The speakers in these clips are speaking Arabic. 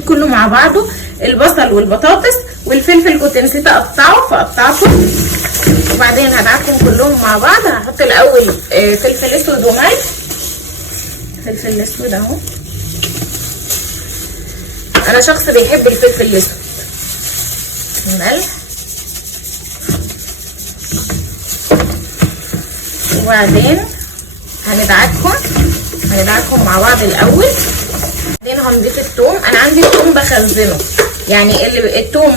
كله مع بعضه، البصل والبطاطس والفلفل كنت نسيت اقطعه فقطعته، وبعدين هدعكم كلهم مع بعض. هحط الاول فلفل اسود وملح، فلفل اسود اهو، انا شخص بيحب الفلفل الاسود، ملح، وبعدين هندعكم مع بعض الاول. بعدين هنضيف الثوم، انا عندي الثوم بخزنه، يعني الثوم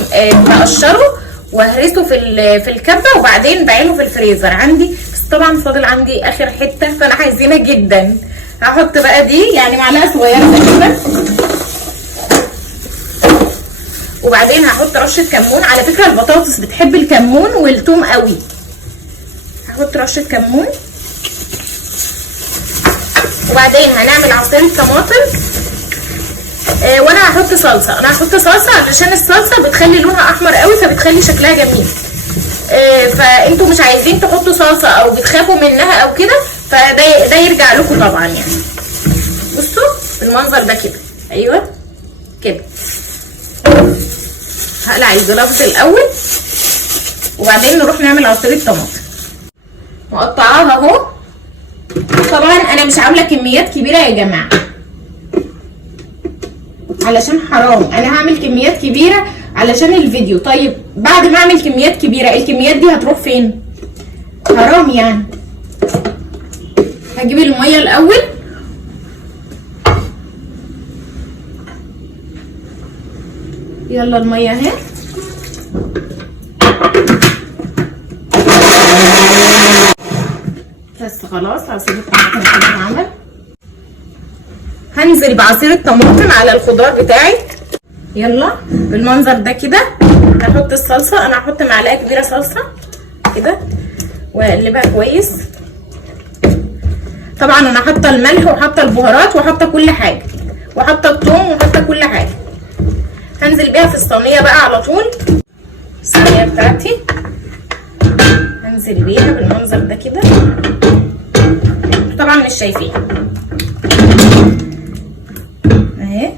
بقشره وهرسه في الكبه وبعدين بعينه في الفريزر عندي، بس طبعا فاضل عندي اخر حته فانا عايزينها جدا. هحط بقى دي يعني معلقه صغيره تقريبا، وبعدين هحط رشه كمون. على فكره البطاطس بتحب الكمون والثوم قوي. هحط رشه كمون، وبعدين هنعمل عصير الطماطم. وانا هحط صلصه، انا هحط صلصه علشان الصلصه بتخلي لونها احمر قوي فبتخلي شكلها جميل. فانتوا مش عايزين تحطوا صلصه او بتخافوا منها او كده، فده يرجع لكم طبعا. يعني بصوا بالمنظر ده كده، ايوه كده. هقلع الجلافز الاول وبعدين نروح نعمل عصير الطماطم. مقطعاها اهو، طبعا انا مش عامله كميات كبيره يا جماعه علشان حرام، انا هعمل كميات كبيره علشان الفيديو. طيب بعد ما اعمل كميات كبيره الكميات دي هتروح فين؟ حرام يعني. هجيب الميه الاول، يلا الميه اهي، بس خلاص عصير الطماطم كده اتعمل. هنزل بعصير الطماطم على الخضار بتاعي، يلا بالمنظر ده كده. هحط الصلصه، انا هحط معلقه كبيره صلصه كده واقلبها كويس. طبعا انا حاطه الملح وحاطه البهارات وحاطه كل حاجه وحاطه الثوم وحاطه كل حاجه. هنزل بيها في الصينيه بقى على طول. الصينيه بتاعتي هنزل بيها بالمنظر ده كده، طبعا مش شايفين اهي.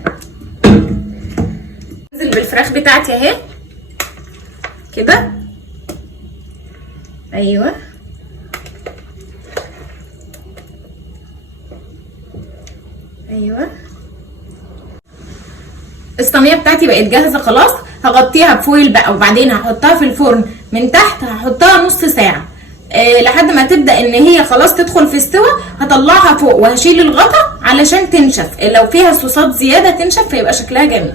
انزل بالفراخ بتاعتي اهي كده، ايوه ايوه. الصينيه بتاعتي بقت جاهزه خلاص. هغطيها بفويل بقى وبعدين هحطها في الفرن من تحت، هحطها نص ساعه لحد ما تبدا ان هي خلاص تدخل في استوى. هطلعها فوق وهشيل الغطا علشان تنشف، لو فيها صوصات زياده تنشف فيبقى شكلها جميل.